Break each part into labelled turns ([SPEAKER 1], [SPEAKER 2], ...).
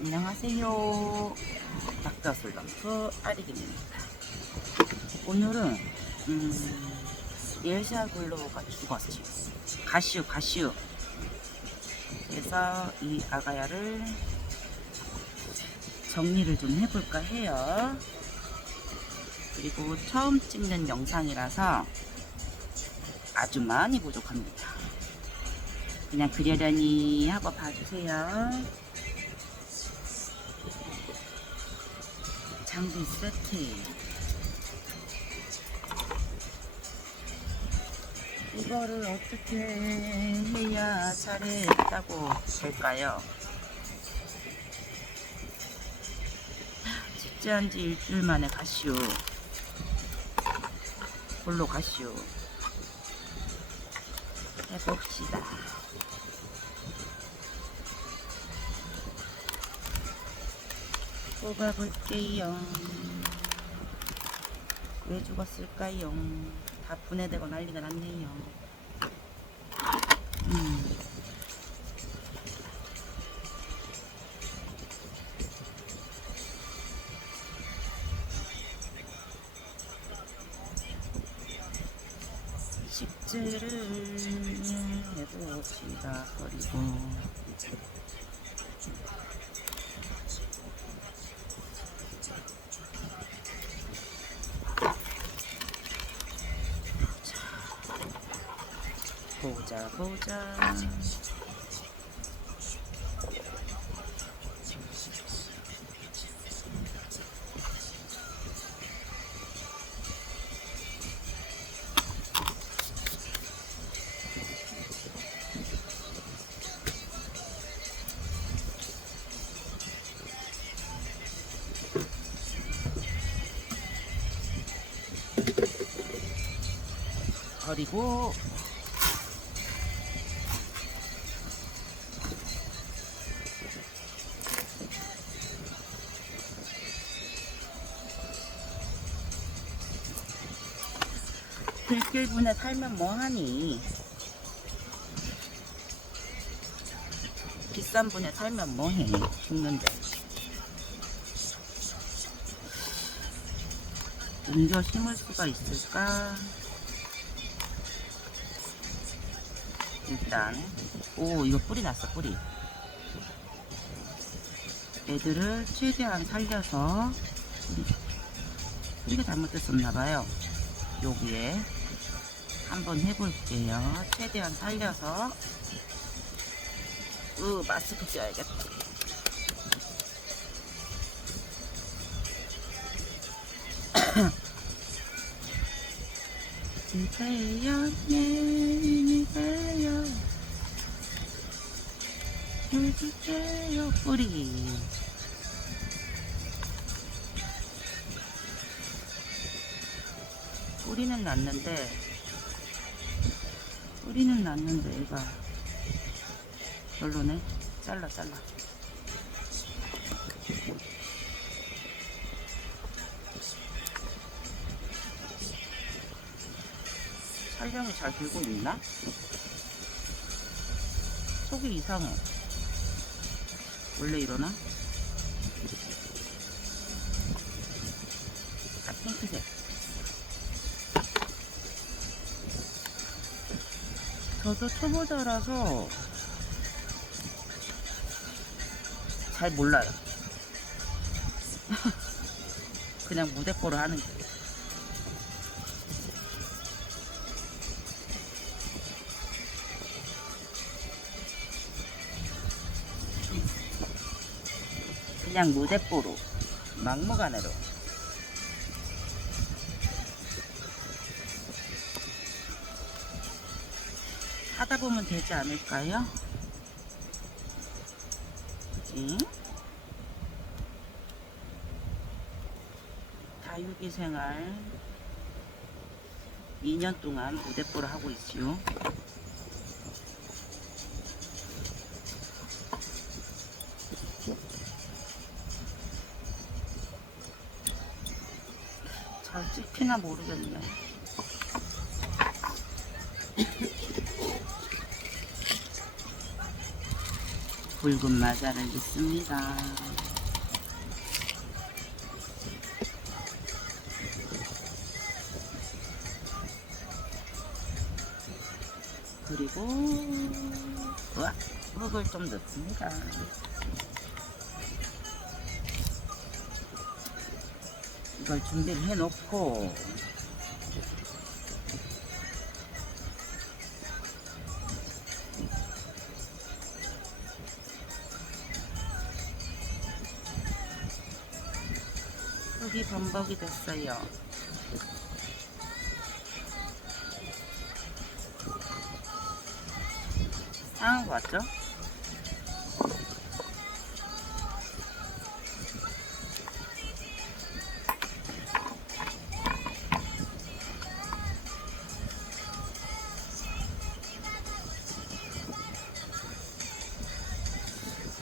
[SPEAKER 1] 안녕하세요. 닥터슬럼프 아리김입니다. 오늘은 음, 예샤 글로우가 죽었지. 가시우 가시우. 그래서 이 아가야를 정리를 좀 해볼까 해요. 그리고 처음 찍는 영상이라서 아주 많이 부족합니다. 그냥 그려려니 하고 봐주세요. 장비 세팅. 이거를 어떻게 해야 잘했다고 될까요? 직제한 지 일주일 만에 가시오. 볼로 가시오. 해봅시다. 뽑아볼게요. 왜 죽었을까요? 다 분해되고 난리가 났네요. 보자 보자. 버리고 들길분에 살면 뭐하니? 비싼 분에 살면 뭐해? 죽는데. 옮겨 심을 수가 있을까? 일단 오 이거 뿌리 났어 뿌리. 애들을 최대한 살려서 뿌리가 잘못됐었나봐요. 여기에 한번 해볼게요. 최대한 살려서. 으 마스크 껴야겠다. 이제요 내일이세요 해줄게요 뿌리. 뿌리는 났는데 뿌리는 났는데 얘가. 별로네. 잘라 잘라. 촬영이 잘 되고 있나? 속이 이상해. 원래 이러나? 아 핑크색 저도 초보자라서 잘 몰라요. 그냥 무대뽀로 하는 게. 그냥 무대뽀로 막무가내로 하다 보면 되지 않을까요? 그지? 다육이 생활 2년 동안 무대뽀를 하고 있지요. 잘 찍히나 모르겠네. 붉은 마자를 넣습니다. 그리고 우와, 흙을 좀 넣습니다. 이걸 준비를 해놓고 범벅이 됐어요. 거 같죠?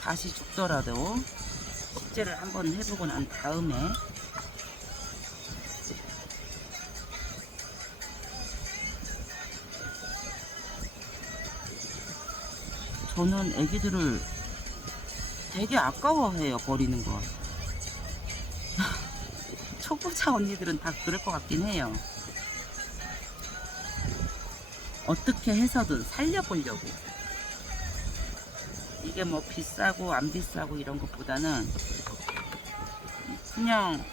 [SPEAKER 1] 다시 죽더라도 식재를 한번 해보고 난 다음에 저는 애기들을 되게 아까워해요 버리는 거. 초보자 언니들은 다 그럴 것 같긴 해요. 어떻게 해서든 살려보려고. 이게 뭐 비싸고 안 비싸고 이런 것보다는 그냥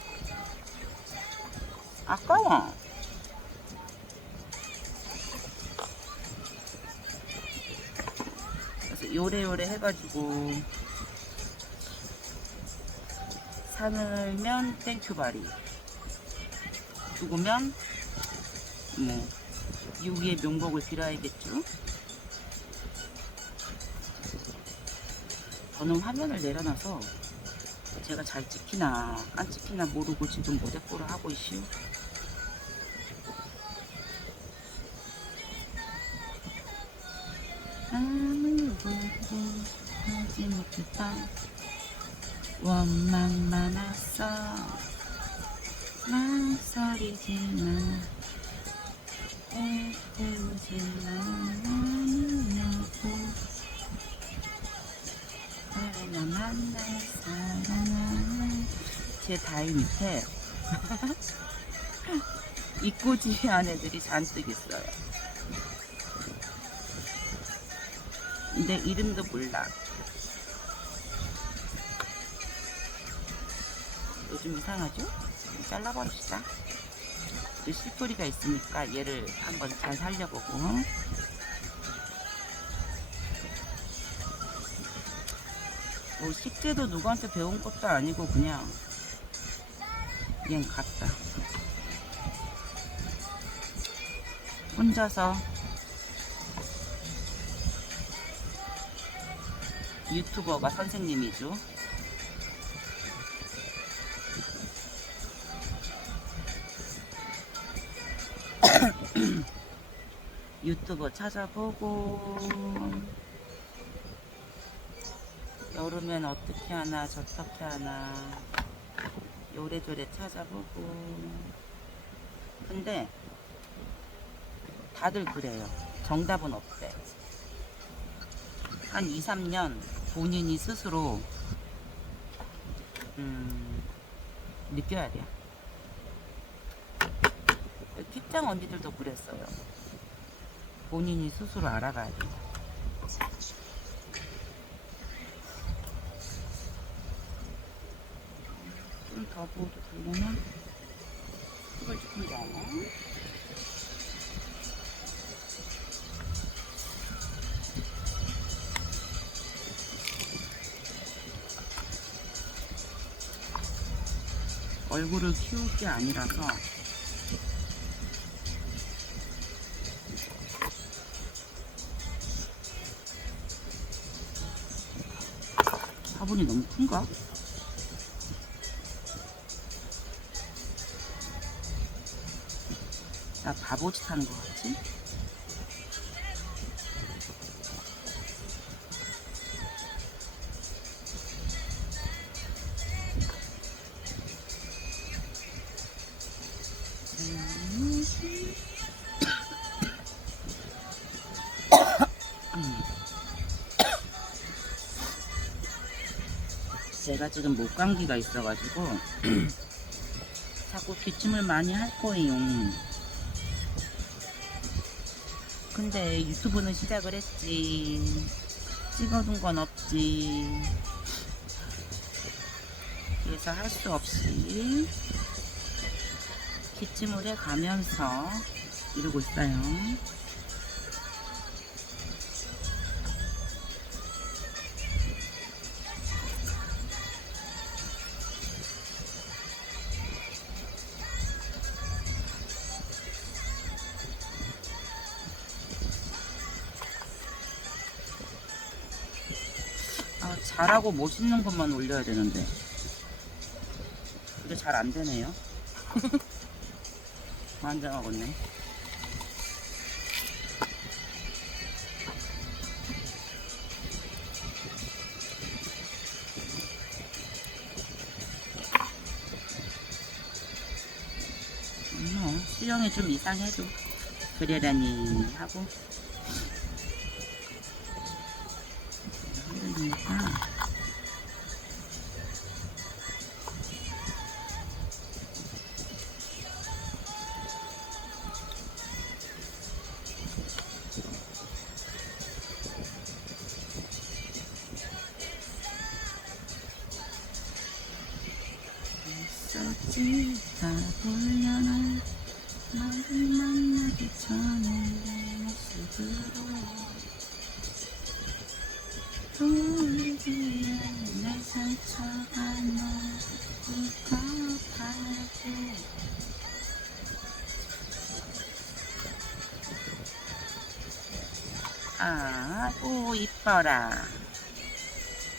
[SPEAKER 1] 아까워 요래요래 해가지고 사늘면 땡큐바리 죽으면 뭐 유기의 명복을 빌어야겠죠? 저는 화면을 내려놔서 제가 잘 찍히나 안 찍히나 모르고 지금 모대뽀를 하고 아 하지 못했다. 원망 많았어. 망설이지 마. 애태우지마 아니냐고. 사랑아 만날 사랑아 제 다리 밑에 이꼬지 안애들이 잔뜩 있어요 근데 이름도 몰라. 요즘 이상하죠? 잘라버립시다. 그 씨뿌리가 있으니까 얘를 한번 잘 살려보고. 뭐 식재도 누구한테 배운 것도 아니고 그냥 그냥 갔다. 혼자서 유튜버가 선생님이죠. 유튜버 찾아보고 여름엔 어떻게 하나 저떻게 하나 요래조래 찾아보고. 근데 다들 그래요. 정답은 없대. 한 2, 3년 본인이 스스로 음, 느껴야 돼요. 킥장 언니들도 그랬어요. 본인이 스스로 알아가야 돼요. 좀더 부어도 되려나? 이걸 조금 더 얼굴을 키울 게 아니라서 화분이 너무 큰가? 나 바보짓 하는 것 같지? 음. 제가 지금 목감기가 있어가지고 자꾸 기침을 많이 할 거예요. 근데 유튜브는 시작을 했지. 찍어둔 건 없지. 그래서 할 수 없이 해 가면서 이러고 있어요. 아, 잘하고 멋있는 것만 올려야 되는데. 근데 잘안 되네요. 완장하겠네. 음, 뭐, 수영이 좀 이상해도 그래라니 하고 흔들리니까 아고 이뻐라.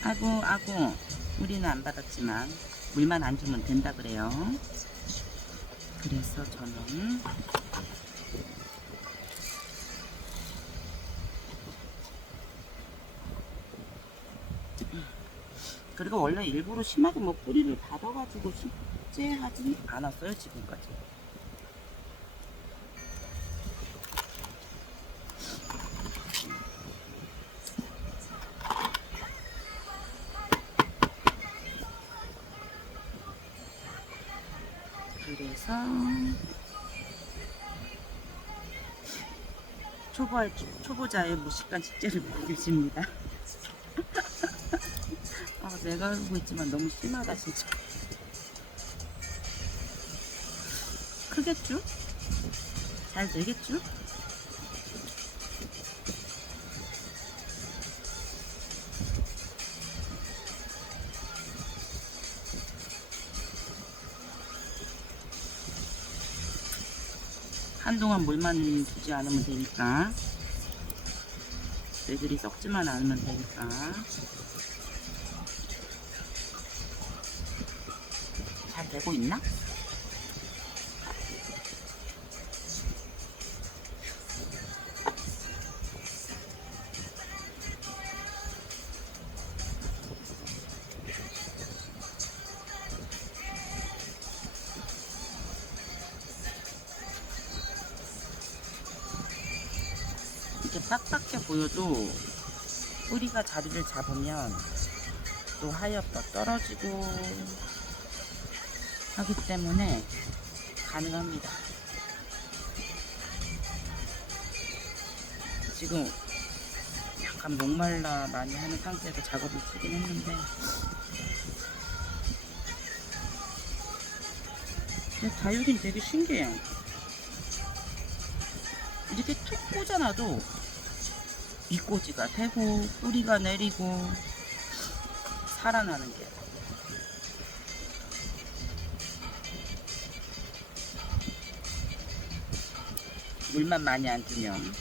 [SPEAKER 1] 아고 아고 우리는 안 받았지만 물만 안 주면 된다 그래요. 그래서 저는 그리고 원래 일부러 심하게 뭐 뿌리를 받아가지고 식재하지 않았어요 지금까지 그래서 초보, 초보자의 무식한 식재를 보고 계십니다. 아, 내가 알고 있지만 너무 심하다, 진짜. 크겠죠? 잘 되겠죠? 한동안 물만 주지 않으면 되니까 애들이 썩지만 않으면 되니까 잘 되고 있나? 빡빡해 보여도 뿌리가 자리를 잡으면 또 하얗게 떨어지고 하기 때문에 가능합니다. 지금 약간 목말라 많이 하는 상태에서 작업을 쓰긴 했는데 근데 다육이는 되게 신기해요. 이렇게 툭 꽂아놔도 이꼬지가 되고 뿌리가 내리고 살아나는 게. 물만 많이 안 주면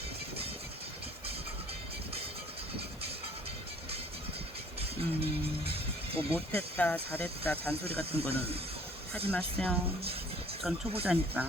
[SPEAKER 1] 음, 뭐 못했다 잘했다 잔소리 같은 거는 하지 마세요. 전 초보자니까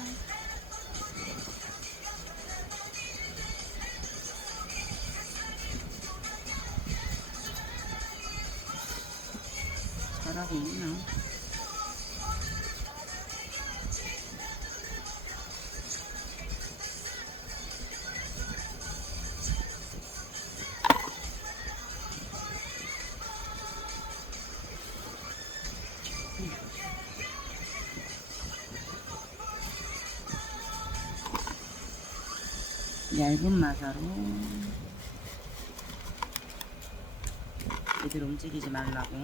[SPEAKER 1] 얇은 마사로. 애들 움직이지 말라고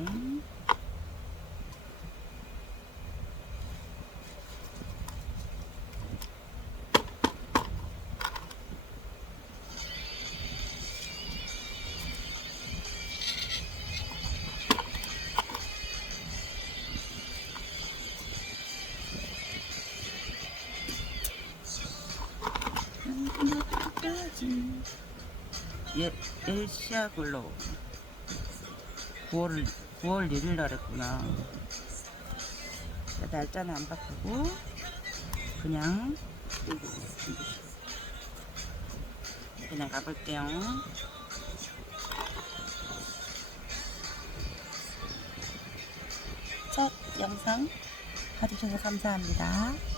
[SPEAKER 1] 예, 엘시아 글로 9월 9월 1일 날 했구나. 날짜는 안 바꾸고 그냥 그냥 가볼게요. 첫 영상 봐주셔서 감사합니다.